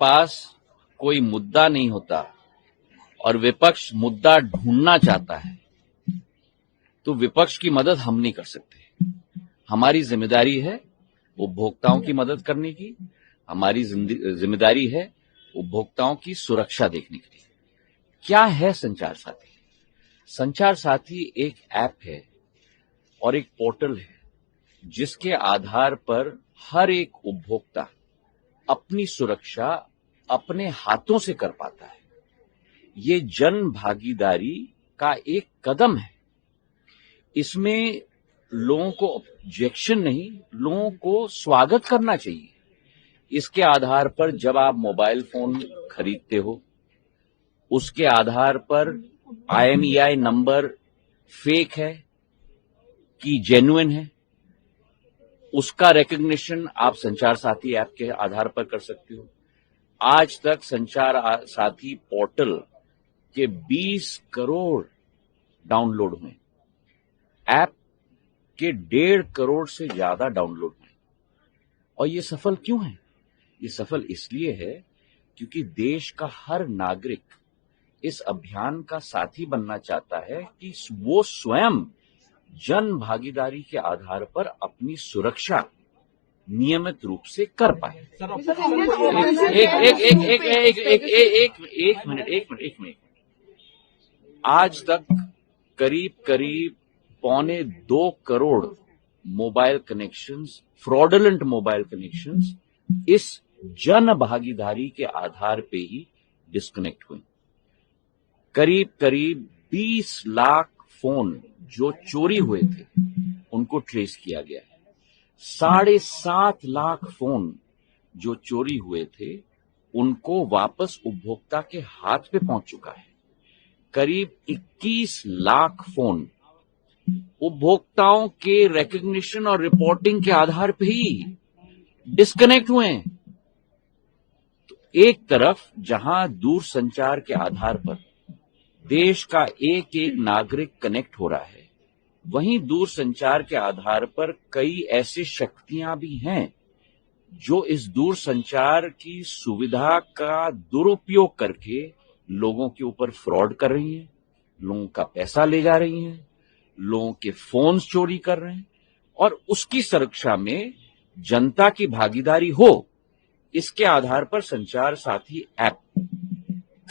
पास कोई मुद्दा नहीं होता और विपक्ष मुद्दा ढूंढना चाहता है तो विपक्ष की मदद हम नहीं कर सकते। हमारी जिम्मेदारी है उपभोक्ताओं की मदद करने की, हमारी जिम्मेदारी है उपभोक्ताओं की सुरक्षा देखने के लिए। क्या है संचार साथी? संचार साथी एक ऐप है और एक पोर्टल है जिसके आधार पर हर एक उपभोक्ता अपनी सुरक्षा अपने हाथों से कर पाता है। ये जन भागीदारी का एक कदम है। इसमें लोगों को ऑब्जेक्शन नहीं, लोगों को स्वागत करना चाहिए। इसके आधार पर जब आप मोबाइल फोन खरीदते हो, उसके आधार पर IMEI नंबर फेक है कि जेन्युइन है, उसका रिकॉग्निशन आप संचार साथी ऐप के आधार पर कर सकते हो। आज तक संचार साथी पोर्टल के 20 करोड़ डाउनलोड हुए, ऐप के 1.5 करोड़ से ज्यादा डाउनलोड हुए। और ये सफल क्यों है? ये सफल इसलिए है क्योंकि देश का हर नागरिक इस अभियान का साथी बनना चाहता है कि वो स्वयं जन भागीदारी के आधार पर अपनी सुरक्षा नियमित रूप से कर पाए। एक मिनट। आज तक करीब 1.25 crore mobile connections, fraudulent mobile connections इस जन भागीदारी के आधार पे ही डिस्कनेक्ट हुए। करीब 20 लाख फोन जो चोरी हुए थे उनको ट्रेस किया गया है। 7.5 लाख फोन जो चोरी हुए थे उनको वापस उपभोक्ता के हाथ पे पहुंच चुका है। करीब 21 लाख फोन उपभोक्ताओं के रिकॉग्निशन और रिपोर्टिंग के आधार पे ही डिस्कनेक्ट हुए हैं। तो एक तरफ जहां दूर संचार के आधार पर देश का एक नागरिक कनेक्ट हो रहा है, वहीं दूर संचार के आधार पर कई ऐसी शक्तियां भी हैं जो इस दूर संचार की सुविधा का दुरुपयोग करके लोगों के ऊपर फ्रॉड कर रही हैं, लोगों का पैसा ले जा रही हैं, लोगों के फोन्स चोरी कर रहे हैं। और उसकी सुरक्षा में जनता की भागीदारी हो, इसके आधार पर संचार साथी ऐप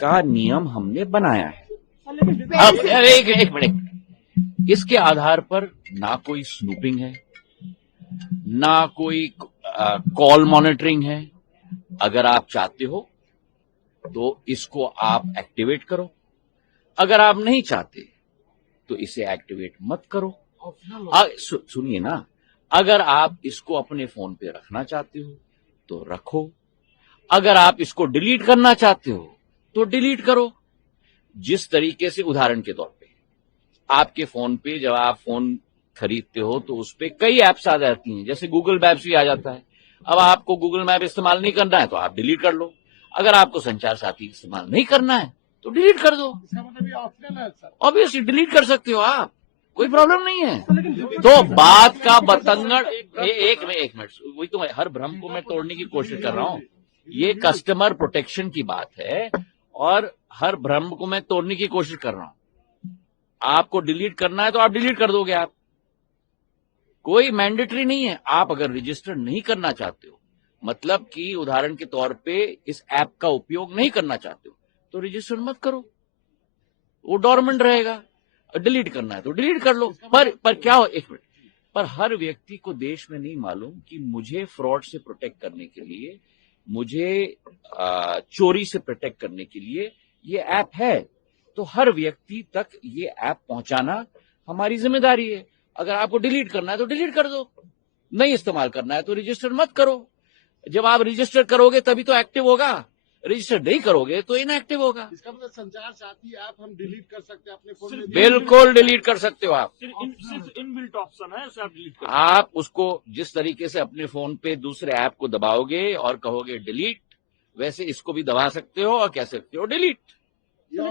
का नियम हमने बनाया है। अब एक मिनट, इसके आधार पर ना कोई स्नूपिंग है, ना कोई कॉल मॉनिटरिंग है। अगर आप चाहते हो तो इसको आप एक्टिवेट करो, अगर आप नहीं चाहते तो इसे एक्टिवेट मत करो। सुनिए ना, अगर आप इसको अपने फोन पे रखना चाहते हो तो रखो, अगर आप इसको डिलीट करना चाहते हो तो डिलीट करो। जिस तरीके से, उदाहरण के तौर पे, आपके फोन पे जब आप फोन खरीदते हो तो उस पे कई ऐप्स आ जाती हैं, जैसे गूगल मैप्स भी आ जाता है। अब आपको गूगल मैप इस्तेमाल नहीं करना है तो आप डिलीट कर लो। अगर आपको संचार साथी इस्तेमाल नहीं करना है तो डिलीट कर दो। ऑब्वियसली डिलीट कर सकते हो आप, कोई प्रॉब्लम नहीं है। तो बात का बतंगड़, एक मिनट, वही तो हर भ्रम को मैं तोड़ने की कोशिश कर रहा हूं। ये कस्टमर प्रोटेक्शन की बात है और हर भ्रम को मैं तोड़ने की कोशिश कर रहा हूं। आपको डिलीट करना है तो आप डिलीट कर दोगे, आप, कोई मैंडेटरी नहीं है। आप अगर रजिस्टर नहीं करना चाहते हो, मतलब कि उदाहरण के तौर पे इस ऐप का उपयोग नहीं करना चाहते हो, तो रजिस्टर मत करो, वो डोरमेंट रहेगा। डिलीट करना है तो डिलीट कर लो। पर क्या हो, एक मिनट, पर हर व्यक्ति को देश में नहीं मालूम कि मुझे फ्रॉड से प्रोटेक्ट करने के लिए, मुझे चोरी से प्रोटेक्ट करने के लिए ये ऐप है। तो हर व्यक्ति तक ये ऐप पहुंचाना हमारी जिम्मेदारी है। अगर आपको डिलीट करना है तो डिलीट कर दो, नहीं इस्तेमाल करना है तो रजिस्टर मत करो। जब आप रजिस्टर करोगे तभी तो एक्टिव होगा, रजिस्टर नहीं करोगे तो इनएक्टिव होगा। इसका मतलब संचार साथी ऐप हम डिलीट कर सकते हैं अपने फोन में? बिल्कुल डिलीट कर सकते हो आप, सिर्फ इनबिल्ट ऑप्शन है, उसे आप डिलीट कर। आप उसको जिस तरीके से अपने फोन पे दूसरे ऐप को दबाओगे और कहोगे डिलीट, वैसे इसको भी दबा सकते हो और कह सकते हो डिलीट।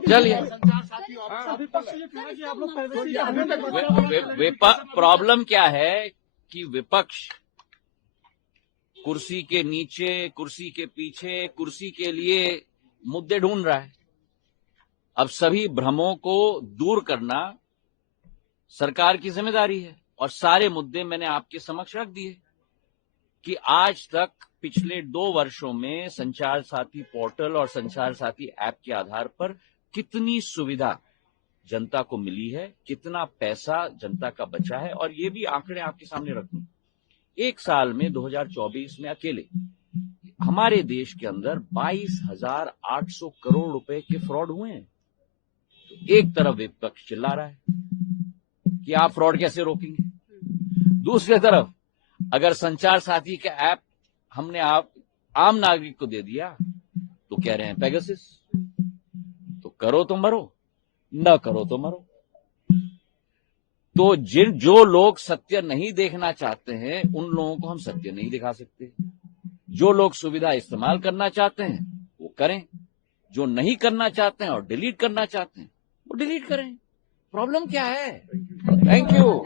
चलिए, प्रॉब्लम क्या है कि विपक्ष कुर्सी के नीचे, कुर्सी के पीछे, कुर्सी के लिए मुद्दे ढूंढ रहा है। अब सभी भ्रमों को दूर करना सरकार की जिम्मेदारी है और सारे मुद्दे मैंने आपके समक्ष रख दिए कि आज तक पिछले 2 वर्षों में संचार साथी पोर्टल और संचार साथी ऐप के आधार पर कितनी सुविधा जनता को मिली है, कितना पैसा जनता का बचा है। और ये भी आंकड़े आपके सामने रखूं, एक साल में 2024 में अकेले हमारे देश के अंदर 22,800 करोड़ रुपए के फ्रॉड हुए हैं। तो एक तरफ विपक्ष चिल्ला रहा है कि आप फ्रॉड कैसे रोकेंगे, दूसरी तरफ अगर संचार साथी का ऐप हमने आप आम नागरिक को दे दिया तो कह रहे हैं पेगासस। तो करो तो मरो, न करो तो मरो। तो जो लोग सत्य नहीं देखना चाहते हैं उन लोगों को हम सत्य नहीं दिखा सकते। जो लोग सुविधा इस्तेमाल करना चाहते हैं वो करें, जो नहीं करना चाहते हैं और डिलीट करना चाहते हैं वो डिलीट करें। प्रॉब्लम क्या है? Thank you.